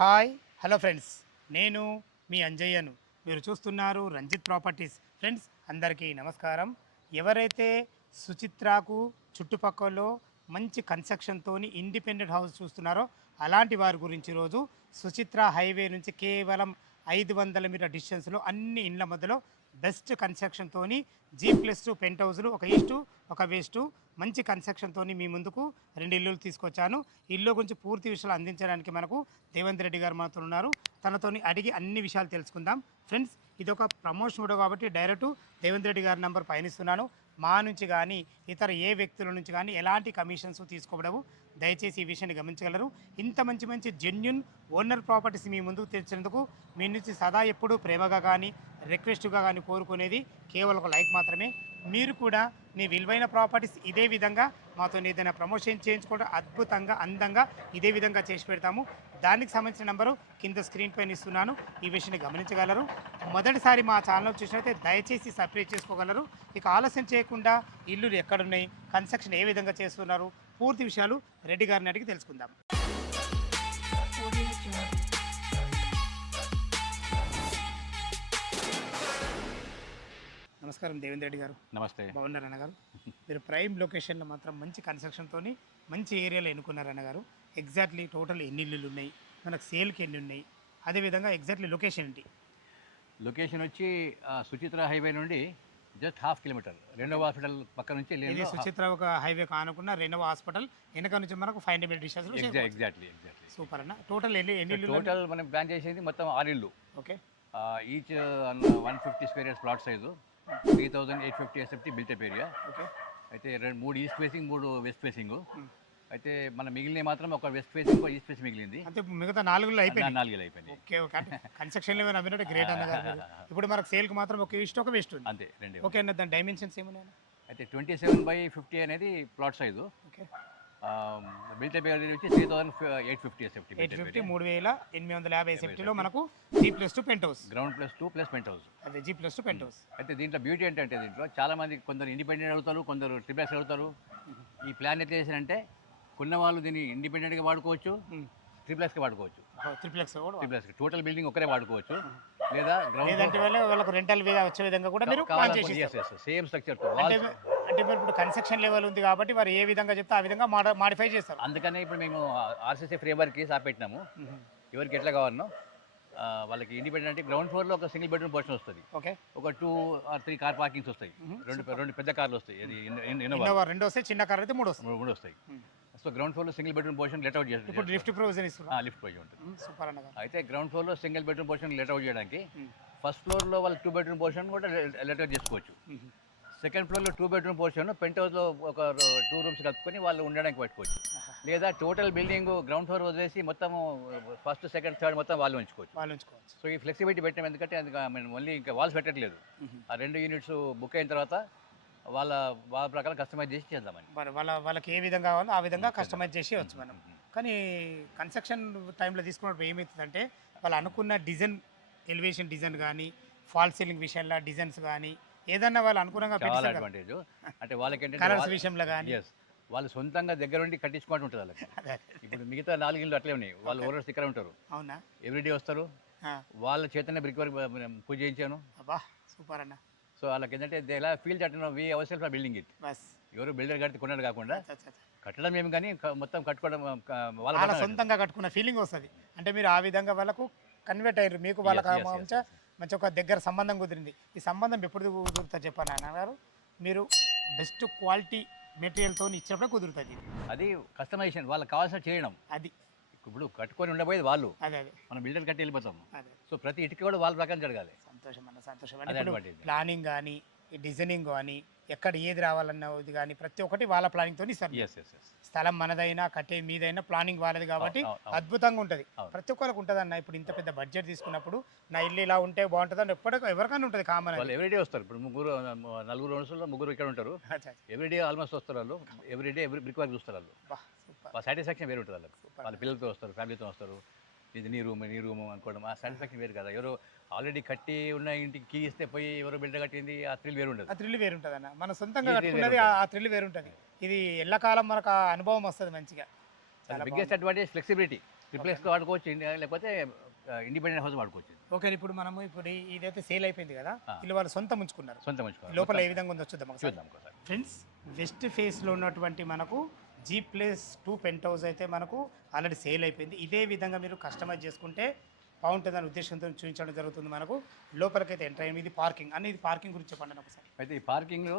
Hi hello friends, నేను మీ అంజయ్యను. మీరు చూస్తున్నారు రంజిత్ ప్రాపర్టీస్. ఫ్రెండ్స్ అందరికీ నమస్కారం. ఎవరైతే సుచిత్రాకు చుట్టుపక్కల మంచి కన్స్ట్రక్షన్తో ఇండిపెండెంట్ హౌస్ చూస్తున్నారో అలాంటి వారి గురించి రోజు సుచిత్ర హైవే నుంచి కేవలం 500 మీటర్ డిస్టెన్స్లో అన్ని ఇండ్ల మధ్యలో బెస్ట్ కన్స్ట్రక్షన్తో G+2 పెంట్ హౌస్లు, ఒక ఈస్టు ఒక వెస్టు మంచి కన్స్ట్రక్షన్తో మీ ముందుకు 2 ఇల్లులు తీసుకొచ్చాను. ఇల్లు గురించి పూర్తి విషయాలు అందించడానికి మనకు దేవేంద్ర రెడ్డి గారు మాతో ఉన్నారు. తనతోని అడిగి అన్ని విషయాలు తెలుసుకుందాం. ఫ్రెండ్స్, ఇది ఒక ప్రమోషన్ వీడియో కాబట్టి డైరెక్ట్ దేవేంద్ర రెడ్డి గారి నెంబర్ పయనిస్తున్నాను. మా నుంచి కానీ ఇతర ఏ వ్యక్తుల నుంచి కానీ ఎలాంటి కమిషన్స్ తీసుకోబడవు. దయచేసి ఈ విషయాన్ని గమనించగలరు. ఇంత మంచి మంచి జెన్యున్ ఓనర్ ప్రాపర్టీస్ మీ ముందుకు తెచ్చినందుకు మీ నుంచి సదా ఎప్పుడు ప్రేమగా కానీ రిక్వెస్ట్గా కానీ కోరుకునేది కేవలం ఒక లైక్ మాత్రమే. మీరు కూడా మీ విలువైన ప్రాపర్టీస్ ఇదే విధంగా మాతో ఏదైనా ప్రమోషన్ చేయించుకోవడం అద్భుతంగా అందంగా ఇదే విధంగా చేసి పెడతాము. దానికి సంబంధించిన నెంబరు కింద స్క్రీన్ పైన ఇస్తున్నాను. ఈ విషయాన్ని గమనించగలరు. మొదటిసారి మా ఛానల్ చూసినట్లయితే దయచేసి సబ్స్క్రైబ్ చేసుకోగలరు. ఇక ఆలస్యం చేయకుండా ఇల్లులు ఎక్కడున్నాయి, కన్స్ట్రక్షన్ ఏ విధంగా చేస్తున్నారు, పూర్తి విషయాలు రెడ్డి గారిని అడిగి తెలుసుకుందాం. నమస్కారం దేవేంద్ర రెడ్డి గారు. నమస్తే. బాగున్నారు అన్నగారు? మీరు ప్రైమ్ లొకేషన్లో మాత్రం మంచి కన్స్ట్రక్షన్తో మంచి ఏరియాలో ఎన్నుకున్నారు అన్నగారు. ఎగ్జాక్ట్లీ టోటల్ ఎన్ని ఇల్లులు ఉన్నాయి, మనకు సేల్కి ఎన్ని ఉన్నాయి, అదేవిధంగా ఎగ్జాక్ట్లీ లొకేషన్ ఏంటి? లొకేషన్ వచ్చి సుచిత్ర హైవే నుండి జస్ట్ హాఫ్ కిలోమీటర్, రెండవ హాస్పిటల్ పక్క నుంచి ఇది సుచిత్ర ఒక హైవే కానుకున్న రెండవ హాస్పిటల్ వెనక నుంచి మనకు 500 మీటర్ డిస్టెన్స్. ఎగ్జాక్ట్లీ సూపర్ అన్న. టోటల్ ఎన్ని ఇల్లు? టోటల్ మనం ప్లాన్ చేసేది మొత్తం 6 ఇల్లు. Okay. Each 150 square yards plot size, 3850 SFT built-up area. Okay. అయితే 3 ఈస్ట్ ఫేసింగ్, 3 వెస్ట్ ఫేసింగ్. అయితే మన మిగిలిన మాత్రం ఒక వెస్ట్ ఫేసింగ్, ఒక ఈస్ట్ ఫేసింగ్ మిగిలింది. అంటే మిగతా 4 అయిపోయింది. 4 అయిపోయింది. Okay okay. అంటే కన్స్ట్రక్షన్ లెవెల్ అమ్మినట్టు గ్రేట్ అన్నగారు. ఇప్పుడు మనకు సేల్కి మాత్రం ఒక ఈస్ట్ ఒక వెస్ట్ ఉంది. అంతే, రెండే. ఓకే అన్న. దాని డైమెన్షన్స్ ఏమున్నాయి? అయితే 27/50 అనేది plot size. Okay. Built up area వచ్చి 3850 ఎస్ఎఫ్టీ. 3850 ఎస్ఎఫ్టీలో మనకు G+2 penthouse. Ground +2 plus penthouse. అదే G+2 పెంట్ హౌస్. అయితే దీంట్లో బ్యూటీ ఏంటంటే, దీంట్లో చాలా మంది కొందరు ఇండిపెండెంట్ అడుగుతారు, కొందరు ట్రిప్లెక్స్ అడుగుతారు. ఈ ప్లాన్ ఎట్లా చేశారంటే, కొన్న వాళ్ళు దీన్ని ఇండిపెండెంట్గా వాడుకోవచ్చు, ట్రిప్లెక్స్గా వాడుకోవచ్చు. ట్రిప్లెక్స్ టోటల్ బిల్డింగ్ ఒకరే వాడుకోవచ్చు, లేదా లేదంటే వాళ్ళకు రెంటల్ వచ్చే విధంగా కూడా మీరు ప్లాన్ చేసి సేమ్ స్ట్రక్చర్. అంటే ఇప్పుడు కన్స్ట్రక్షన్ లెవెల్ ఉంది కాబట్టి వారు ఏ విధంగా చెప్తే ఆ విధంగా మాడిఫై చేస్తారు. అందుకనే ఇప్పుడు మేము ఆర్సీసీ ఫ్రేమ్వర్క్కి పెట్టినాము. ఎవరికి ఎట్లా కావాలనో వాళ్ళకి ఇండిపెండెంట్ అంటే గ్రౌండ్ ఫ్లోర్లో ఒక సింగిల్ బెడ్రూమ్ పోర్షన్ వస్తుంది. ఓకే. ఒక 2 or 3 కార్ పార్కింగ్స్ వస్తాయి. రెండు పెద్ద కార్లు వస్తాయి. రెండు వస్తాయి, చిన్న కార్ అయితే 3 వస్తాయి. సో గ్రౌండ్ ఫ్లోర్లో single bedroom portion let out చేస్తారు. ఇప్పుడు లిఫ్ట్ ప్రొవిజన్ ఇస్తున్నారు. లిఫ్ట్ ప్రొవిజన్ ఉంటుంది. సూపర్ అన్నగా. అయితే గ్రౌండ్ ఫ్లోర్లో single bedroom portion let out చేయడానికి ఫస్ట్ ఫ్లోర్లో వాళ్ళు 2 బెడ్రూమ్ పోర్షన్ కూడా లెట్ అవుట్ చేసుకోవచ్చు. సెకండ్ ఫ్లోర్లో 2 బెడ్రూమ్ పోర్షన్ పెంట్ హౌస్లో ఒక 2 రూమ్స్ కలుపుకొని వాళ్ళు ఉండడానికి పెట్టుకోవచ్చు. లేదా టోటల్ బిల్డింగ్ గ్రౌండ్ ఫ్లోర్ వదిలేసి మొత్తం ఫస్ట్, సెకండ్, థర్డ్ మొత్తం వాళ్ళు ఉంచుకోవచ్చు. సో ఈ ఫ్లెక్సిబిలిటీ పెట్టాం. ఎందుకంటే మేము ఓన్లీ ఇంకా వాల్స్ పెట్టట్లేదు. ఆ 2 యూనిట్స్ బుక్ అయిన తర్వాత వాళ్ళ ప్రకారం కస్టమైజ్ చేసి చేద్దామని. వాళ్ళకి ఏ విధంగా కావాలో ఆ విధంగా కస్టమైజ్ చేసి వచ్చు మనం. కానీ కన్స్ట్రక్షన్ టైంలో తీసుకున్నప్పుడు ఏమవుతుందంటే, వాళ్ళు అనుకున్న డిజైన్, ఎలివేషన్ డిజైన్ కానీ, ఫాల్ సీలింగ్ విషయంలో డిజైన్స్ కానీ ఏదన్నా వాళ్ళు అనుకున్నగా చాలా అడ్వాంటేజ్. అంటే వాళ్ళకి కలర్స్ విషయంలో కానీ వాళ్ళు సొంతంగా దగ్గర ఉండి కట్టించుకుంటూ ఉంటుంది వాళ్ళకి. ఇప్పుడు మిగతా 4 ఇళ్ళు అట్లే ఉన్నాయి. వాళ్ళు ఓనర్స్ ఇక్కడ ఉంటారు. అవునా? ఎవ్రీడే వస్తారు. వాళ్ళ చేతనే బ్రిక్ వర్క్ పూజ చేయించాను. అబ్బా సూపర్ అన్న. సో వాళ్ళకి ఏంటంటే దే ఎలా feel that we our self are building it. ఎవరు బిల్డర్ కట్టి కొనడం కాకుండా కట్టడం ఏమి, కానీ మొత్తం కట్టుకోవడం వాళ్ళ సొంతంగా కట్టుకున్న ఫీలింగ్ వస్తుంది. అంటే మీరు ఆ విధంగా వాళ్ళకు కన్వర్ట్ అయ్యారు. మీకు వాళ్ళకి మంచి ఒక దగ్గర సంబంధం కుదిరింది. ఈ సంబంధం ఎప్పుడు కుదురుతుంది చెప్పాను అన్నగారు? మీరు బెస్ట్ క్వాలిటీ మెటీరియల్తో ఇచ్చినప్పుడే కుదురుతుంది. అది కస్టమైజేషన్, వాళ్ళకి కావాల్సిన చేయడం. అది ఇప్పుడు కట్టుకొని ఉండబోయేది వాళ్ళు. అదే మనం బిల్డర్ కట్టి వెళ్ళిపోతాం. సో ప్రతి ఇటుక కూడా వాళ్ళ ప్రకారం జరగాలి. సంతోషం అన్న, సంతోషం. ప్లానింగ్ కానీ, ఈ డిజైనింగ్ కానీ, ఎక్కడ ఏది రావాలన్నది కానీ ప్రతి ఒక్కటి వాళ్ళ ప్లానింగ్తో ఇస్తారు. స్థలం మనదైనా, కట్టే మీదైనా ప్లానింగ్ వాళ్ళది కాబట్టి అద్భుతంగా ఉంటుంది. ప్రతి ఒక్కరికి ఉంటుంది అన్న. ఇప్పుడు ఇంత పెద్ద బడ్జెట్ తీసుకున్నప్పుడు నా ఇల్లు ఇలా ఉంటే బాగుంటుంది అని ఎవరికైనా ఉంటుంది కామన్. వాళ్ళు ఎవ్రీడే వస్తారు. ఇప్పుడు 4 రోజుల్లో 3 ఇక్కడ ఉంటారు. ఎవ్రీడే ఆల్మోస్ట్ వస్తారు వాళ్ళు. ఎవ్రీడే బ్రిక్ వర్క్ చూస్తారు వాళ్ళు. సాటిస్ఫాక్షన్ వేరు ఉంటుంది వాళ్ళకి. వాళ్ళ పిల్లలతో వస్తారు, ఫ్యామిలీతో వస్తారు. ఇది నీ రూమ్ అనుకోవడం, ఆ సాటిస్ఫాక్షన్ వేరు కదా. ఎవరో ఆల్రెడీ కట్టి ఉన్న ఇంటికి కీ ఇస్తే పోయి ఎవరో బిల్డర్ కట్టింది, ఆ థ్రిల్ వేరు ఉంటుంది. ఆ థ్రిల్ వేరు ఉంటుంది అన్న. మన సొంతంగా కట్టుకున్నది ఆ థ్రిల్ వేరు ఉంటుంది. ఇది ఎల్లకాలం మనకు ఆ అనుభవం వస్తుంది మంచిగా. Biggest advantage flexibility. ట్రిప్లెక్స్గా వాడుకోవచ్చు, లేకపోతే ఇండిపెండెంట్ హౌస్ వాడుకోవచ్చు. ఓకే, ఇప్పుడు మనము ఇప్పుడు ఇదైతే సేల్ అయిపోయింది కదా, వీళ్ళు వాళ్ళు సొంతం ఉంచుకున్నారు. సొంతం ఉంచుకోవాలి. లోపల ఏ విధంగా ఉందో చూద్దాం ఒకసారి. చూద్దాం ఒకసారి. ఫ్రెండ్స్, వెస్ట్ ఫేస్లో ఉన్నటువంటి మనకు G+2 పెంట్ హౌస్ అయితే మనకు ఆల్రెడీ సేల్ అయిపోయింది. ఇదే విధంగా మీరు కస్టమైజ్ చేసుకుంటే బాగుంటుందని ఉద్దేశంతో చూపించడం జరుగుతుంది. మనకు లోపలికైతే ఎంటర్ అయ్యింది. ఇది పార్కింగ్ అని, ఇది పార్కింగ్ గురించి చెప్పండి ఒకసారి. అయితే ఈ పార్కింగ్లో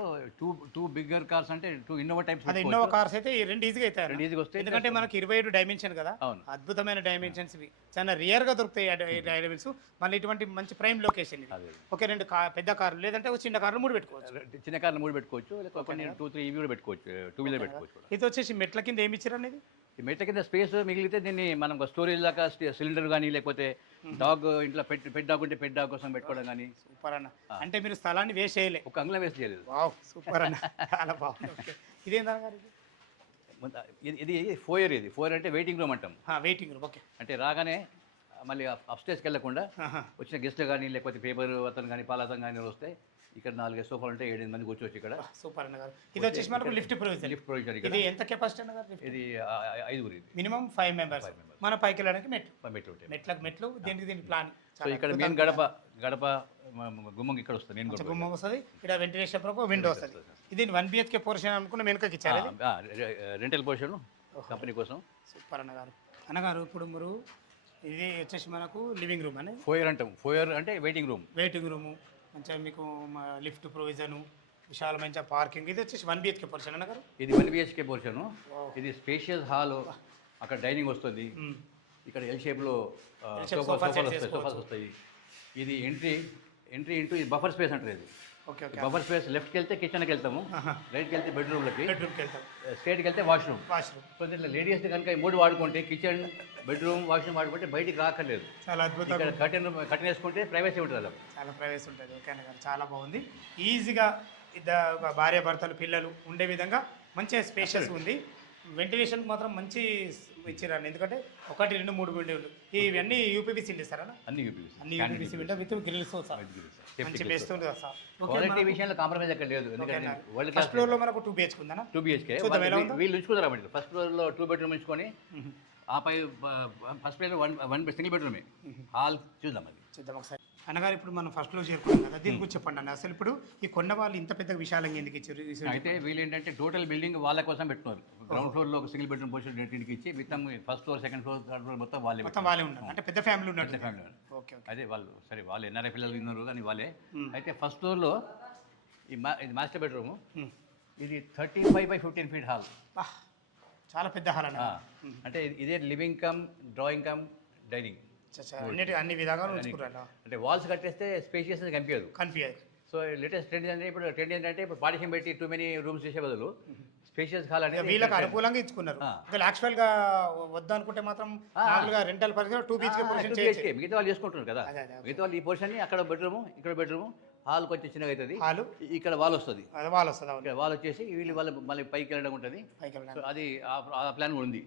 టూ బిగ్గర్ కార్స్ అంటే 2 ఇన్నోవా టైప్స్. అదే ఇన్నోవా కార్స్ అయితే ఈ రెండు ఈజీగా అవుతాయి. రెండు ఈజీగా వస్తాయి. ఎందుకంటే మనకి 27 డైమెన్షన్ కదా, అవును. అద్భుతమైన డైమెన్షన్స్ ఇవి, చాలా రేర్గా దొరుకుతాయి డైమెన్షన్స్. మళ్ళీ ఇటువంటి మంచి ప్రైమ్ లొకేషన్ ఇది. అదే. ఓకే, రెండు పెద్ద కార్లు లేదంటే ఒక చిన్న కార్లు 3 పెట్టుకోవచ్చు. చిన్న కార్లు 3 పెట్టుకోవచ్చు, లేకపోతే 2-3 ఇవి కూడా పెట్టుకోవచ్చు, 2 వీలర్ పెట్టుకోవచ్చు. ఇది వచ్చేసి మెట్ల కింద ఏమి ఇచ్చారు అనేది, ఈ మెట్ల కింద స్పేస్ మిగిలితే దీన్ని మనం స్టోరేజ్ దాకా సిలిండర్ కానీ, లేకపోతే డాగ్ ఇంట్లో పెట్ డాగ్ ఉంటే పెట్ డాగ్ కోసం పెట్టుకోవడం కానీ. సూపర్ అన్న, అంటే మీరు స్థలాన్ని వేస్ట్ చేయలే. ఒక అంగుళం వేస్ట్ చేయలేదు. వావ్, సూపర్ అన్న, చాలా బాగుంది. ఓకే, ఇదేందా గారు ఇది ఫోయర్. ఇది ఫోయర్ అంటే వెయిటింగ్ రూమ్ అంటాం. Waiting room. ఓకే, అంటే రాగానే మళ్ళీ అప్స్టేజ్కి వెళ్ళకుండా వచ్చిన గెస్ట్లు కానీ, లేకపోతే పేపర్ అతను కానీ, పాలతను కానీ వస్తే ఇక్కడ 4 సోఫాలు ఉంటే 7 మంది కూర్చోవచ్చు ఇక్కడ. సూపర్ అన్న గారు. ఇది వచ్చేసి మనకు లిఫ్ట్ ప్రొవిజన్. లిఫ్ట్ ప్రొవిజన్ ఇక్కడ. ఇది ఎంత కెపాసిటీ అన్న గారు? ఇది 5 మినిమం 5 మెంబర్స్. మన పైకి వెళ్ళడానికి మెట్లు ఉంటాయి. మెట్లు దీనికి ప్లాన్. సో ఇక్కడ మెయిన్ గడప గుమ్మం ఇక్కడ వస్తుంది. మెయిన్ గుమ్మం వస్తుంది. ఇక్కడ వెంటిలేషన్ ప్రొపో విండో వస్తుంది. ఇది 1 BHK పోర్షన్ అనుకున్న వెనుకకి ఇచ్చారు. రెంటల్ పోర్షన్ కంపెనీ కోసం. సూపర్ అన్నగారు. అన్నగారు, ఇప్పుడు మీరు ఇది వచ్చేసి మనకు లివింగ్ రూమ్ అని ఫోయర్ అంటాం. ఫోయర్ అంటే వెయిటింగ్ రూమ్. మంచిగా మీకు లిఫ్ట్ ప్రొవిజన్, విశాలమైన పార్కింగ్. ఇది వచ్చేసి 1 BHK పోర్షన్ అన్నగారు. ఇది 1 BHK పోర్షన్. ఇది స్పేషియస్ హాల్, అక్కడ డైనింగ్ వస్తుంది. ఇక్కడ ఎల్ షేప్లో సోఫాస్ వస్తాయి. ఇది ఎంట్రీ ఇంటూ బఫర్ స్పేస్ అంటారు. ఇది ఓకే. Buffer space. లెఫ్ట్కి వెళ్తే కిచెన్కి వెళ్తాము, రైట్కి వెళ్తే బెడ్రూమ్కి వెళ్తాం, స్ట్రైట్కి వెళ్తే వాష్రూమ్. సో దీంట్లో లేడీస్ కనుక ఈ 3 వాడుకుంటే, కిచెన్, బెడ్రూమ్, వాష్రూమ్ వాడుకుంటే బయటికి రాక్కర్లేదు. చాలా అద్భుతం. ఇక్కడ కర్టెన్ వేసుకుంటే ప్రైవసీ ఉంటుంది అలా. చాలా ప్రైవసీ ఉంటుంది. ఓకే అన్నగారు, చాలా బాగుంది. ఈజీగా భార్య భర్తలు పిల్లలు ఉండే విధంగా మంచిగా స్పేషియస్ ఉంది. వెంటిలేషన్ మాత్రం మంచి ఇచ్చారండి. ఎందుకంటే 1, 2, 3 విండోలు ఇవన్నీ యూపీవీసీ ఇస్తారా? అన్ని యూపీవీసీ విండో విత్ గ్రిల్స్ మంచి బెస్ట్ ఉంది కదా సార్. క్వాలిటీ విషయంలో కాంప్రమైజ్ ఎక్కడ లేదు. ఫస్ట్ ఫ్లోర్ లో మనకు 2 BHK ఉందా? 2 BHK. వీళ్ళు ఉంచుకుంటారు. ఫస్ట్ ఫ్లోర్ లో 2 బెడ్రూమ్ ఉంచుకొని, ఆపై ఫస్ట్ ఫ్లోర్ 1 సింగిల్ బెడ్రూమే. హాల్ చూద్దాం ఒకసారి. అన్నగారు, ఇప్పుడు మనం ఫస్ట్ ఫ్లోర్ చేరుకున్నాం కదా, దీని గురించి చెప్పండి అన్న. అసలు ఇప్పుడు ఈ కొన్న వాళ్ళు ఇంత పెద్ద విశాలంగా ఎందుకు ఇచ్చారు? అయితే వీళ్ళు ఏంటంటే టోటల్ బిల్డింగ్ వాళ్ళ కోసం పెట్టుకున్నారు. గ్రౌండ్ ఫ్లోర్ లో ఒక సింగిల్ బెడ్రూమ్ పోర్షన్ రెండింటికి ఇచ్చి, మొత్తం first floor, second floor, third floor మొత్తం వాళ్ళే ఉన్నారు. అంటే పెద్ద ఫ్యామిలీ ఉన్నట్టు. ఓకే. అదే వాళ్ళు సరే, వాళ్ళు ఎన్ఆర్ఐ పిల్లలు ఉన్నారు కానీ వాళ్ళే. అయితే ఫస్ట్ ఫ్లోర్లో ఇది మాస్టర్ బెడ్రూమ్. ఇది 35 by 15 feet హాల్. చాలా పెద్ద హాల్ అన్న. అంటే ఇదే living come, drawing come, dining అన్ని విధాలుగా ఉంచుకున్నారు. అంటే వాల్స్ కట్టేస్తే స్పేషియస్ కనిపించదు. సో లేటెస్ట్ ట్రెండ్ ఏంటంటే ఇప్పుడు పార్టిషన్ పెట్టి టూ మెనీ రూమ్స్ చేసే బదులు స్పేషియస్ హాల్ అనేది వీళ్ళకి అనుకూలంగా ఇచ్చుకున్నారు. యాక్చువల్ గా వద్దనుకుంటే మాత్రం మామూలుగా రెంటల్ పరిస్థితి 2 BHK పోర్షన్ చేయొచ్చు. మిగతా వాళ్ళు చేసుకుంటున్నారు కదా. మిగతా వాళ్ళు ఈ పోర్షన్ ని అక్కడ బెడ్రూమ్, ఇక్కడ బెడ్రూమ్, హాల్ కొంచెం చిన్నగా అవుతుంది. హాల్ ఇక్కడ వాల్ వస్తుంది. ఇక్కడ వాల్ వచ్చేసి వీళ్ళు వాళ్ళ మళ్ళీ పైకి వెళ్ళడం ఉంటుంది. సో అది ఆ ప్లాన్ కూడా ఉంది.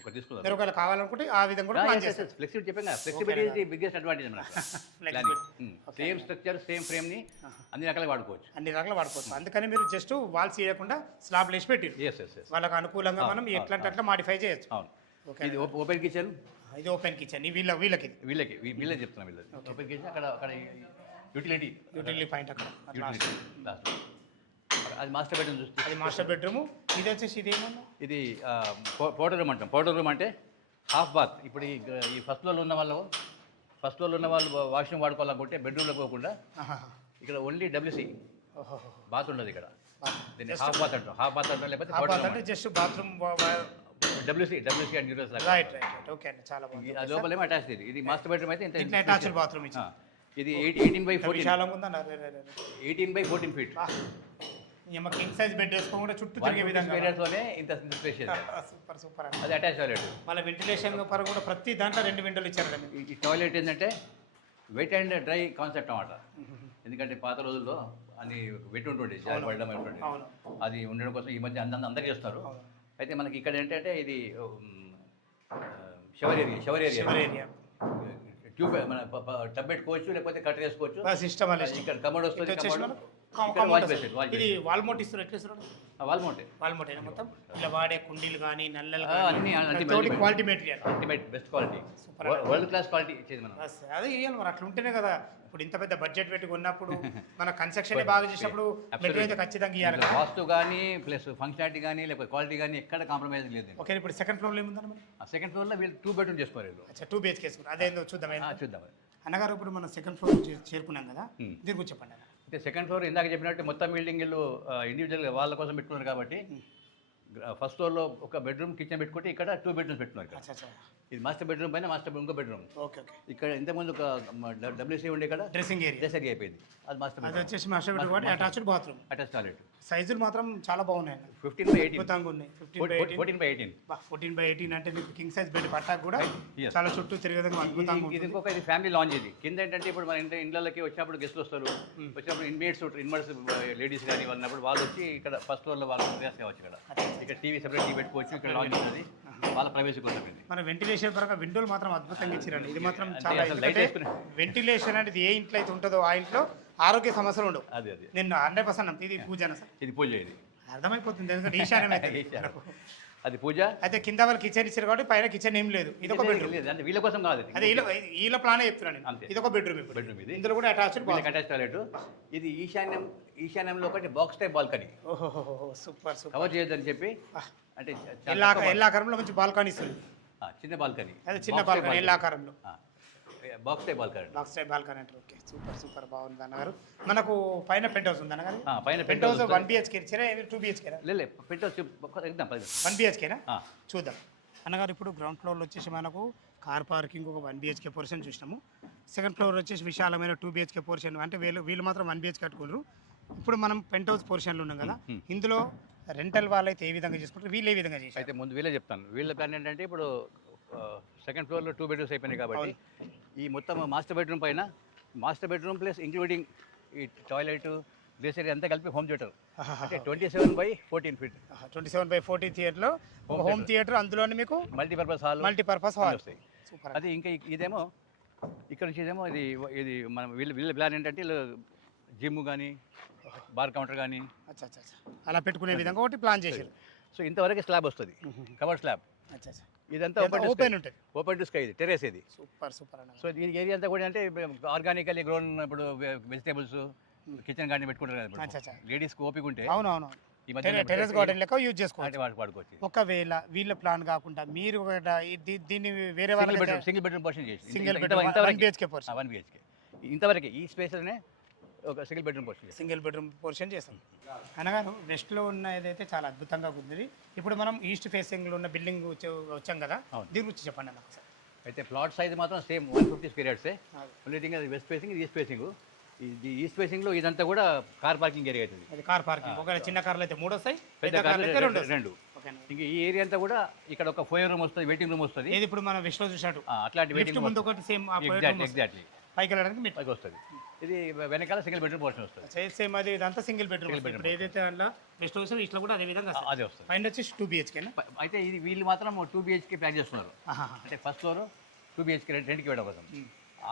ఒక తీసుకుందాం కావాలనుకుంటే ఆ విధంగా కూడా ఫ్లెక్సిబిలిటీ చెప్పాం కదా. Flexibility is the biggest advantage అన్నమాట. సేమ్ స్ట్రక్చర్, సేమ్ ఫ్రేమ్ ని అన్ని రకాలుగా వాడుకోవచ్చు. అందుకని మీరు జస్ట్ వాల్స్ చేయకుండా స్లాబ్ లేసి పెట్టి వాళ్ళకి అనుకూలంగా మనం ఎట్లాంటి అట్లా మాడిఫై చేయొచ్చు. ఇది ఓపెన్ కిచెన్. ఇది ఓపెన్ కిచెన్. వీళ్ళకి చెప్తున్నా. వీళ్ళకి ఓపెన్ కిచెన్. అక్కడ యూటిలిటీ పాయింట్ అక్కడ. అది మాస్టర్ బెడ్రూమ్ చూస్తే అది మాస్టర్ బెడ్రూమ్. ఇది వచ్చేసి ఇదేమన్నా ఇది పౌడర్ రూమ్ అంటాం. పౌడర్ రూమ్ అంటే హాఫ్ బాత్. ఇప్పుడు ఈ ఫస్ట్ ఫ్లోర్లో ఉన్న వాళ్ళు వాష్రూమ్ వాడుకోవాలనుకుంటే బెడ్రూమ్లో పోకుండా ఇక్కడ ఓన్లీ WC బాత్ ఉండదు ఇక్కడ. దీన్ని హాఫ్ బాత్ అంటాం. లేకపోతే జస్ట్ బాత్రూమ్ WC అండ్ యూరస్ ఓకే అండి, చాలా బాగుంది. అది లోపలేమో అటాచ్. ఇది మాస్టర్ బెడ్రూమ్ అయితే ఇంత అటాచ్డ్ బాత్రూమ్. ఇది 18 by 14 విశాలంగా ఉందా? 18 by 14 feet. King size bed వేసుకోకుండా చుట్టూ తిరిగే విధంగా ఇంత స్పేషియస్. సూపర్. అది అటాచ్ టాయిలెట్. మళ్ళీ వెంటిలేషన్ పరంగా కూడా ప్రతి దాంట్లో 2 విండోలు ఇచ్చారు. ఈ టాయిలెట్ ఏంటంటే వెట్ అండ్ డ్రై కాన్సెప్ట్ అన్నమాట. ఎందుకంటే పాత రోజుల్లో అన్ని వెట్ ఉంటుండే, పడడం అయిపోయింది. అది ఉండడం కోసం ఈ మధ్య అందరూ చేస్తారు. అయితే మనకి ఇక్కడ ఏంటంటే ఇది షవర్ ఏరియా. ట్యూబ్ మన టబ్ పెట్టుకోవచ్చు, లేకపోతే కట్ వేసుకోవచ్చు. సిస్టమ్ ఇక్కడ కమోడ్ వస్తుంది. wall based, wall ఇది వాల్మోట్ ఇస్తారు ఎట్లా ఇస్తారు వాల్ మౌంటే వాల్మోట్ అయినా మొత్తం ఇలా వాడే కుండీలు కానీ నల్లలు అన్ని కానీ quality material ultimate best quality world class quality ఇచ్చేది మనం. అదే ఇవ్వాలి మరి అట్లా ఉంటేనే కదా ఇప్పుడు ఇంత పెద్ద బడ్జెట్ పెట్టి కొన్నప్పుడు మన కన్స్ట్రక్షన్ బాగా చేసినప్పుడు మెటీరియల్ అయితే ఖచ్చితంగా ఇవ్వాలి కదా. వాస్తు కానీ ప్లస్ ఫంక్షనాలిటీ కానీ లేకపోతే క్వాలిటీ కానీ ఎక్కడ కాంప్రమైజ్ లేదు. ఓకే ఇప్పుడు సెకండ్ ఫ్లోర్లో ఏముందని మరి సెకండ్ ఫ్లోర్లో వీళ్ళు 2 బెడ్రూమ్ చేసుకోవాలి. అచ్చా 2 BHK వేసుకున్నారు అదేందో చూద్దాం చూద్దాం. అన్నగారు ఇప్పుడు మనం సెకండ్ ఫ్లోర్ చేరుకున్నాం కదా దీని గురించి చెప్పండి అన్న. అంటే సెకండ్ ఫ్లోర్ ఇందాక చెప్పినట్టు మొత్తం బిల్డింగ్ ఇల్లు ఇండివిజువల్గా వాళ్ళ కోసం పెట్టుకున్నారు కాబట్టి ఫస్ట్ ఫ్లోర్లో ఒక బెడ్రూమ్ కిచెన్ పెట్టుకుంటే ఇక్కడ 2 బెడ్రూమ్స్ పెట్టుకున్నారు ఇక్కడ. అచ్చా అచ్చా ఇది మాస్టర్ బెడ్రూమ్ పైన మాస్టర్ ఇంకో బెడ్రూమ్. ఓకే ఓకే ఇక్కడ ఇంతకుముందు ఒక డబ్ల్యూసీ ఉండే ఇక్కడ డ్రెస్సింగ్ ఏరియా డ్రెస్ ఏరియా అయిపోయింది. అది మాస్టర్ అది బెడ్రూమ్ వచ్చేసి మాస్టర్ బెడ్రూమ్ కాబట్టి అటాచ్డ్ బాత్రూమ్ అటాచ్ టాయిలెట్. సైజులు మాత్రం చాలా బాగున్నాయి అన్న 15/18 అద్భుతంగా ఉన్నాయి 15/18 14/18. 14/18 అంటే మీకు కింగ్ సైజ్ బెడ్ పట్టాకు కూడా Yes. చాలా చుట్టూ తిరిగే విధంగా అద్భుతంగా ఇది ఉంటుంది. ఇంకొక ఇది ఫ్యామిలీ లాంజ్. ఇది కింద ఏంటంటే ఇప్పుడు మన ఇంట్లోకి వచ్చినప్పుడు గెస్ట్లు వస్తారు, వచ్చినప్పుడు ఇన్మేట్స్ లేడీస్ కానీ ఉన్నప్పుడు వాళ్ళు వచ్చి ఇక్కడ ఫస్ట్ ఫ్లోర్లో వాళ్ళు రిలాక్స్ కావచ్చు. ఇక్కడ టీవీ సెపరేట్ టీవీ పెట్టుకోవచ్చు. ఇక్కడ లాంజ్ ఉంటుంది వాళ్ళ ప్రైవసీ కోసం. ఇది మన వెంటిలేషన్ పరంగా విండోలు మాత్రం అద్భుతంగా ఇచ్చారండి. ఇది మాత్రం అంటే చాలా అసలు లైట్ వేసుకునే వెంటిలేషన్ అనేది ఏ ఇంట్లో అయితే ఉంటుందో ఆ ఇంట్లో ఆరోగ్య సమస్యలు ఉండవు. అదే అదే నేను 100% నమ్ముతా. ఇది పూజ సార్ ఇది పూజ. ఇది అర్థమైపోతుంది ఎందుకంటే ఈశాన్యం అయితే అది పూజ. అయితే కింద వాళ్ళు కిచెన్ ఇచ్చారు కాబట్టి పైన కిచెన్ ఏం లేదు. ఇది ఒక బెడ్రూమ్. లేదు అంటే వీళ్ళ కోసం కాదు. అదే వీళ్ళ ప్లానే చెప్తున్నాను నేను. అంతే. ఇది ఒక బెడ్రూమ్. ఇప్పుడు బెడ్రూమ్ ఇది. ఇందులో కూడా అటాచ్డ్ వీళ్ళకి అటాచ్ టాయిలెట్. ఇది ఈశాన్యంలో ఒకటి బాక్స్ టైప్ బాల్కనీ ఓహో సూపర్ సూపర్. కవర్ చేయొద్దని చెప్పి అంటే ఎల్లాకారంలో మంచి బాల్కనీ ఇస్తుంది. చిన్న బాల్కనీ. అదే చిన్న బాల్కనీ ఎల్లాకారంలో box type balcony. Box type balcony అంటారు. ఓకే సూపర్ సూపర్ బాగుంది అన్నగారు. మనకు పైన పెంట్ హౌస్ ఉంది అన్నగారు. పైన పెంట్ హౌస్ 1 BHK ఇచ్చారా 2 BHK లేదు పెంట్ హౌస్ ఎగ్దాం 1 BHKనా చూద్దాం అన్నగారు. ఇప్పుడు గ్రౌండ్ ఫ్లోర్లో వచ్చేసి మనకు కార్ పార్కింగ్ ఒక 1 BHK పోర్షన్ చూసినాము. సెకండ్ ఫ్లోర్ వచ్చేసి విశాలమైన 2 BHK పోర్షన్. అంటే వీళ్ళు మాత్రం 1 BHK కట్టుకున్నారు. ఇప్పుడు మనం పెంట్ హౌస్ పోర్షన్లో ఉన్నాం కదా. ఇందులో రెంటల్ వాళ్ళు అయితే ఏ విధంగా చేసుకుంటారు, వీళ్ళు ఏ విధంగా చేశారు? అయితే ముందు వీళ్ళే చెప్తాను. వీళ్ళ ప్లాన్ ఏంటంటే ఇప్పుడు సెకండ్ ఫ్లోర్లో 2 బెడ్రూమ్స్ అయిపోయినాయి కాబట్టి ఈ మొత్తం మాస్టర్ బెడ్రూమ్ పైన మాస్టర్ బెడ్రూమ్ ప్లస్ ఇంక్లూడింగ్ ఈ టాయిలెట్ డ్రెస్ ఏరియా అంతా కలిపి హోమ్ థియేటర్ అంటే 27/14 ఫీట్ 27/14 థియేటర్లో హోమ్ థియేటర్. అందులోనే మీకు మల్టీపర్పస్ హాల్ వస్తాయి. అది ఇంకా ఇదేమో ఇక్కడ నుంచి ఇదేమో ఇది మనం వీళ్ళ ప్లాన్ ఏంటంటే జిమ్ కానీ బార్ కౌంటర్ కానీ అలా పెట్టుకునే విధంగా ఒకటి ప్లాన్ చేశారు. సో ఇంతవరకు స్లాబ్ వస్తుంది, కవర్ స్లాబ్. ఇదంతా ఓపెన్ ఉంటుంది, ఓపెన్ టు స్కై. ఇది టెర్రస్ ఇది. సూపర్ సూపర్ అన్న. సో ఈ ఏరియా అంతా కూడా అంటే ఆర్గానికల్లీ గ్రోన్ ఇప్పుడు వెజిటేబుల్స్ కిచెన్ గార్డెన్ పెట్టుకుంటారు కదా లేడీస్కి ఓపిక ఉంటే. అవునవును టెర్రస్ గార్డెన్ లెక్క యూజ్ చేసుకోవాలి. వాడుకోవచ్చు. ఒకవేళ వీళ్ళ ప్లాన్ కాకుండా మీరు దీన్ని వేరే వాళ్ళ సింగిల్ బెడ్రూమ్ పోర్షన్ చేసి single bedroom 1 BHK portion 1 BHK ఇంతవరకు ఈ స్పేస్లోనే ఒక సింగిల్ బెడ్రూమ్ పోర్షన్ చేస్తాం అనగాను. వెస్ట్లో ఉన్న ఏదైతే చాలా అద్భుతంగా ఉంది. ఇప్పుడు మనం ఈస్ట్ ఫేసింగ్లో ఉన్న బిల్డింగ్ వచ్చాం కదా, దీని గురించి చెప్పండి అన్న. అయితే ప్లాట్ సైజ్ మాత్రం సేమ్ 150 స్క్వేర్ యార్డ్సే. ఓన్లీ థింగ్ అది వెస్ట్ ఫేసింగ్, ఈస్ట్ ఫేసింగ్. ఈ ఈస్ట్ ఫేసింగ్లో ఇదంతా కూడా కార్ పార్కింగ్ ఏరియా అవుతుంది. అది కార్ పార్కింగ్. ఒకవేళ చిన్న కార్లు అయితే 3 వస్తాయి, పెద్ద కార్లు 2. ఇంకా ఈ ఏరియా అంతా కూడా ఇక్కడ ఒక ఫోయర్ రూమ్ వస్తుంది, వెయిటింగ్ రూమ్ వస్తుంది. ఇది ఇప్పుడు మనం వెస్ట్లో చూసినట్టు అట్లాంటి వెయిటింగ్ ముందు ఒకటి సేమ్ ఎగ్జాక్ట్లీ పైకి వెళ్ళడానికి పైకి వస్తుంది. ఇది వెనకాల సింగిల్ బెడ్రూమ్ పోర్షన్ వస్తుంది. సేమ్ అది ఇదంతా సింగిల్ బెడ్రూమ్. ఇప్పుడు ఏదైతే అందులో వెస్ట్ వస్తుంది ఇట్లా కూడా అదే విధంగా అదే వస్తుంది. పైన వచ్చి 2 BHK. అయితే ఇది వీళ్ళు మాత్రం 2 BHK ప్లాన్ చేస్తున్నారు. అంటే ఫస్ట్ ఫ్లోర్ 2 BHK రెంట్కి ఇవ్వడం కోసం.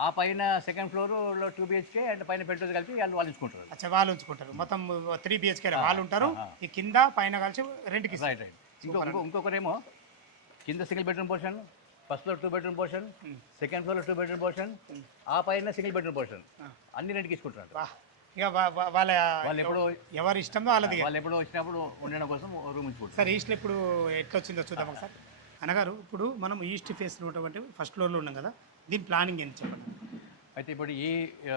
ఆ పైన సెకండ్ ఫ్లోర్లో 2 BHK అండ్ పైన పెట్రోల్ కలిపి వాళ్ళు ఉంచుకుంటారు. అచ్చా వాళ్ళు ఉంచుకుంటారు. మొత్తం 3 BHK వాళ్ళు ఉంటారు. ఈ కింద పైన కలిసి రెంట్కి. రైట్. ఇంకొకరేమో కింద single bedroom portion, first floor 2 bedroom portion, second floor 2 bedroom portion, ఆ పైన సింగిల్ బెడ్రూమ్ పోర్షన్ అన్ని రెంట్కి ఇచ్చుకుంటున్నారు. ఇక వాళ్ళు ఎప్పుడు ఎవరి ఇష్టంలో వాళ్ళది. వాళ్ళు ఎప్పుడు వచ్చినప్పుడు ఉండడం కోసం రూమ్ ఇచ్చుకుంటారు. సార్ ఈస్ట్లో ఇప్పుడు ఎట్లా వచ్చిందో చూద్దాం సార్ అనగారు. ఇప్పుడు మనం ఈస్ట్ ఫేస్లో ఉన్నటువంటి ఫస్ట్ ఫ్లోర్లో ఉన్నాం కదా, దీని ప్లానింగ్ ఏంటి చెప్పండి. అయితే ఇప్పుడు ఈ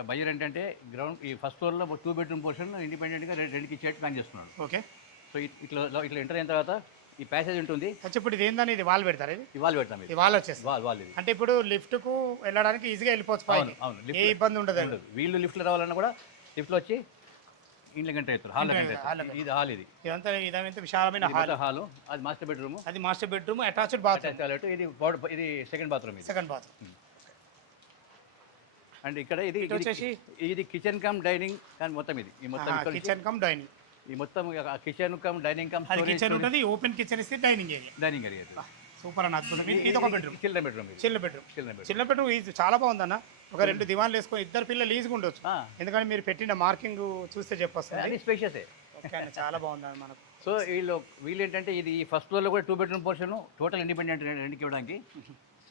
బయ్యర్ ఏంటంటే గ్రౌండ్ ఈ ఫస్ట్ ఫ్లోర్లో 2 బెడ్రూమ్ పోర్షన్ ఇండిపెండెంట్గా రెంట్కి ఇచ్చేట్టు ప్లాన్ చేస్తున్నాడు. ఓకే. సో ఇట్లా ఎంటర్ అయిన తర్వాత ఈ ప్యాసేజ్ ఉంటుంది. ఇప్పుడు ఇది ఏందని ఇది వాల్ పెడతారు. ఇది వాల్ పెడతాం. ఇది వాల్ వచ్చేసి వాల్ ఇది అంటే ఇప్పుడు లిఫ్ట్కు వెళ్ళడానికి ఈజీగా వెళ్ళిపోవచ్చు. అవును, ఏ ఇబ్బంది ఉండదు. వీళ్ళు లిఫ్ట్లో రావాలన్నా కూడా లిఫ్ట్లో వచ్చి ఇంట్లో గంట అవుతారు. హాల్ ఇది హాల్. ఇదంతా విశాలమైన హాల్. అది మాస్టర్ బెడ్రూమ్. అది master bedroom attached bathroom. Toilet. ఇది సెకండ్ బాత్రూమ్. అండ్ ఇక్కడ ఇది కిచెన్ కమ్ డైనింగ్ కానీ మొత్తం ఇది మొత్తం కిచెన్ కమ్ డైనింగ్. ఈ మొత్తం kitchen cum dining come kitchen ఉంటుంది. ఓపెన్ కిచెన్ ఇస్తే డైనింగ్ ఏరియా. సూపర్ అన్న, అద్భుతం. ఇది ఒక బెడ్రూమ్, చిల్డ్రన్ బెడ్రూమ్ ఇది. చిన్న బెడ్రూమ్. Children bedroom. చిన్న బెడ్రూమ్ ఇది చాలా బాగుందన్న. ఒక 2 దివాన్లు వేసుకొని ఇద్దరు పిల్లలు ఈజీగా ఉండొచ్చు. ఎందుకంటే మీరు పెట్టిన మార్కింగ్ చూస్తే చెప్పొస్తుంది. అన్ని స్పేషియసే. ఓకే అన్న, చాలా బాగుంది మనకు. సో వీళ్ళు ఏంటంటే ఇది ఫస్ట్ ఫ్లోర్లో కూడా 2 బెడ్రూమ్ పోర్షన్ టోటల్ ఇండిపెండెంట్ రెంట్కి ఇవ్వడానికి,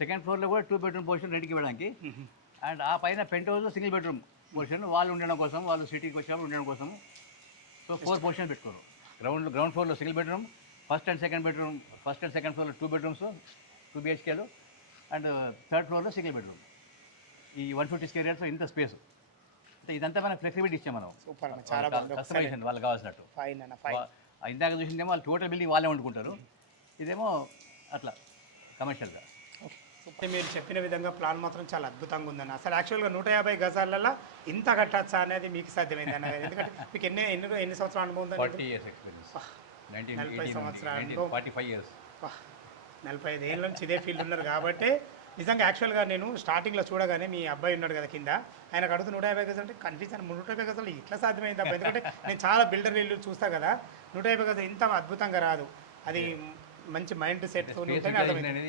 సెకండ్ ఫ్లోర్లో కూడా 2 బెడ్రూమ్ పోర్షన్ రెంట్కి ఇవ్వడానికి, అండ్ ఆ పైన పెంట్ హౌస్లో సింగిల్ బెడ్రూమ్ పోర్షన్ వాళ్ళు ఉండడం కోసం, వాళ్ళు సిటీకి వచ్చినప్పుడు ఉండడం కోసం. సో 4 పోర్షన్ పెట్టుకోరు. గ్రౌండ్ ఫ్లోర్లో single bedroom, first and second ఫ్లోర్లో 2 బెడ్రూమ్స్ 2 BHKలు, అండ్ థర్డ్ ఫ్లోర్లో సింగిల్ బెడ్రూమ్. ఈ 150 స్క్వేర్ యార్డ్స్ ఇంత స్పేస్. అంటే ఇదంతా మనం ఫ్లెక్సిబిలిటీ ఇచ్చాం మనం. సూపర్ అన్న, చాలా బాగుంది. కస్టమైజేషన్ వాళ్ళకి కావాల్సినట్టు. ఫైన్ అన్న, ఫైన్. ఇందాక చూసిందేమో వాళ్ళు టోటల్ బిల్డింగ్ వాళ్ళే వండుకుంటారు, ఇదేమో అట్లా కమర్షియల్గా. ఓకే, మీరు చెప్పిన విధంగా ప్లాన్ మాత్రం చాలా అద్భుతంగా ఉందన్న. అసలు యాక్చువల్గా 150 గజాలలో ఇంత కట్టచ్చా అనేది మీకు సాధ్యమైంది అన్న. ఎందుకంటే మీకు ఎన్ని సంవత్సరాల అనుభవం ఉందండి? 40 years ఎక్స్పీరియన్స్. 40 సంవత్సరాల అనుభవం. 45 years. 45 ఏళ్ళ నుంచి ఇదే ఫీల్డ్ ఉన్నారు కాబట్టి నిజంగా యాక్చువల్గా నేను స్టార్టింగ్లో చూడగానే మీ అబ్బాయి ఉన్నాడు కదా కింద, ఆయనకు అడుగుతూ 150 గజాలు అంటే కన్ఫ్యూజన్. 150 గజాలు ఇట్లా సాధ్యమైంది అబ్బా, ఎందుకంటే నేను చాలా బిల్డర్ ఇల్లు చూస్తా కదా, 150 గజాలు ఇంత అద్భుతంగా రాదు. అది మంచి మైండ్ సెట్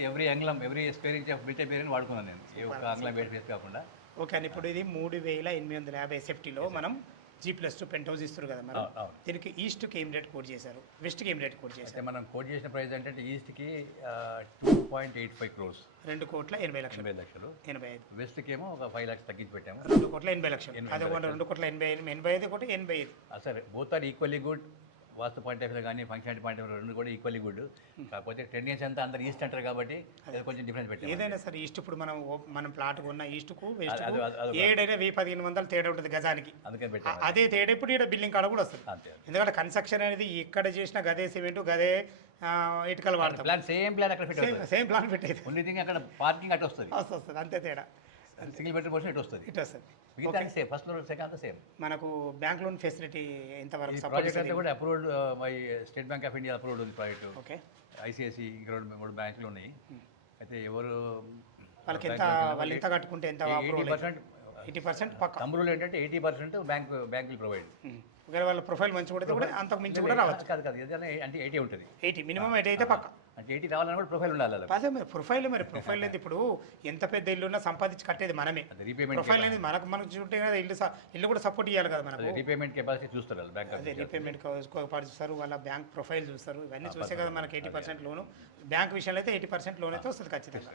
ఎవ్రీ అంగ్లం every spare inch of built పేరుని వాడుకున్నాను నేను, ఏ ఒక్క అంగ్లం బేస్ కాకుండా. ఓకే అని ఇప్పుడు ఇది 3850 SFTలో మనం G+2 పెంట్ హౌస్ ఇస్తారు కదా మరి. దీనికి ఈస్ట్కి ఏం రేట్ కోట్ చేశారు, వెస్ట్కి ఏం రేట్ కోట్ చేశారు? మనం కోట్ చేసిన ప్రైస్ అంటే ఈస్ట్కి 2.85 crores, 2,80,00,000. 85. వెస్ట్కి ఏమో ఒక 5 lakhs తగ్గించి పెట్టాము, 2,80,00,000. అదే 2,85,000 ఒకటి 85. సరే, both are equally good. Vastu point of view కానీ ఫంక్షనాలిటీ పాయింట్ ఆఫ్ వ్యూ రెండు కూడా ఈక్వల్లీ గుడ్. కాకపోతే టెండెన్స్ అంతా అందరు ఈస్ట్ అంటారు కాబట్టి అది కొంచెం డిఫరెన్స్ పెట్టారు. ఏదైనా సరే ఈస్ట్ ఇప్పుడు మనం ప్లాట్ కొన్న ఈస్ట్కు వెస్ట్కు ఏడైనా 1,000-1,500 తేడా ఉంటుంది గజానికి. అందుకని పెట్టాము. అదే తేడా ఇప్పుడు ఇక్కడ బిల్డింగ్ కాడ కూడా వస్తుంది. ఎందుకంటే కన్స్ట్రక్షన్ అనేది ఇక్కడ చేసిన గదే సిమెంట్ గదే ఇటుకలు వాడతాం. ప్లాన్ సేమ్ ప్లాన్ అక్కడ పెట్టారు, సేమ్ ప్లాన్ పెట్టేది. ఓన్లీ థింగ్ అక్కడ పార్కింగ్ అటు వస్తుంది, అంతే తేడా. సింగిల్ బెడ్రూమ్ పోర్షన్ ఇటు వస్తుంది. సేమ్ ఫస్ట్ ఫ్లోర్ సెకండ్ అంతా సేమ్. మనకు బ్యాంక్ లోన్ ఫెసిలిటీ ఎంతవరకు? ప్రాజెక్ట్ అంతా కూడా approved by state bank of India approved ఉంది ప్రాజెక్ట్. ఓకే, ICICI ఇంకా 3 బ్యాంకులు ఉన్నాయి. అయితే ఎవరు వాళ్ళకి వాళ్ళు ఎంత కట్టుకుంటే ఎంత 80% పక్క తమ్ముళ్ళు ఏంటంటే 80% బ్యాంక్ విల్ ప్రొవైడ్. ఒకవేళ వాళ్ళ ప్రొఫైల్ మంచిగా కూడా కూడా అంతకు మించి కూడా రావచ్చు. కాదు ఏదైనా అంటే 80 ఉంటుంది. 80 మినిమం 80 అయితే పక్క. అంటే 80 రావాలని కూడా ప్రొఫైల్ ఉండాలి. అదే మరి ప్రొఫైల్ లేదు. ఇప్పుడు ఎంత పెద్ద ఇల్లు ఉన్నా సంపాదించి కట్టేది మనమే. ప్రొఫైల్ అనేది మనకు చూంటే కదా ఇల్లు కూడా సపోర్ట్ ఇవ్వాలి కదా మనకు. రీపేమెంట్ కెపాసిటీ చూస్తారు బ్యాంక్. అదే రీపేమెంట్ చూస్తారు, వాళ్ళ బ్యాంక్ ప్రొఫైల్ చూస్తారు, ఇవన్నీ చూసే కదా మనకి 80% లోను. బ్యాంక్ విషయంలో అయితే 80% లోన్ అయితే వస్తుంది ఖచ్చితంగా.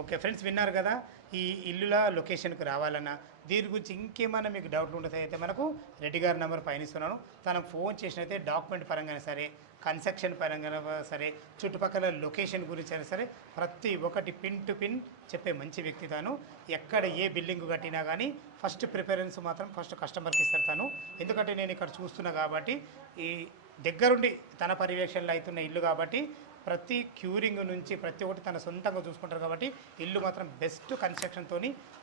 ఓకే ఫ్రెండ్స్, విన్నారు కదా. ఈ ఇల్లుల లొకేషన్కి రావాలన్నా దీని గురించి ఇంకేమైనా మీకు డౌట్లు ఉంటుంది అయితే మనకు రెడ్డి గారి నెంబర్ పైన ఇస్తున్నాను. తనకు ఫోన్ చేసినైతే డాక్యుమెంట్ పరంగా సరే, కన్స్ట్రక్షన్ పరంగా సరే, చుట్టుపక్కల లొకేషన్ గురించి అయినా సరే ప్రతి ఒక్కటి పిన్ టు పిన్ చెప్పే మంచి వ్యక్తి తాను. ఎక్కడ ఏ బిల్డింగ్ కట్టినా కానీ ఫస్ట్ ప్రిఫరెన్స్ మాత్రం ఫస్ట్ కస్టమర్కి ఇస్తారు తాను. ఎందుకంటే నేను ఇక్కడ చూస్తున్నా కాబట్టి, ఈ దగ్గరుండి తన పర్యవేక్షణలో అవుతున్న ఇల్లు కాబట్టి ప్రతి క్యూరింగ్ నుంచి ప్రతి ఒక్కటి తన సొంతంగా చూసుకుంటారు కాబట్టి ఇల్లు మాత్రం బెస్ట్ కన్స్ట్రక్షన్తో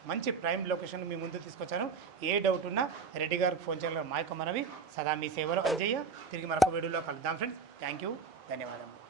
మంచి ప్రైమ్ లొకేషన్ మీ ముందు తీసుకొచ్చాను. ఏ డౌట్ ఉన్నా రెడ్డి గారికి ఫోన్ చేయాలి. మా యొక్క మనవి సదా మీ సేవలో అంజయ్య. తిరిగి మరొక వీడియోలో కలుద్దాం ఫ్రెండ్స్. థ్యాంక్ యూ, ధన్యవాదాలు.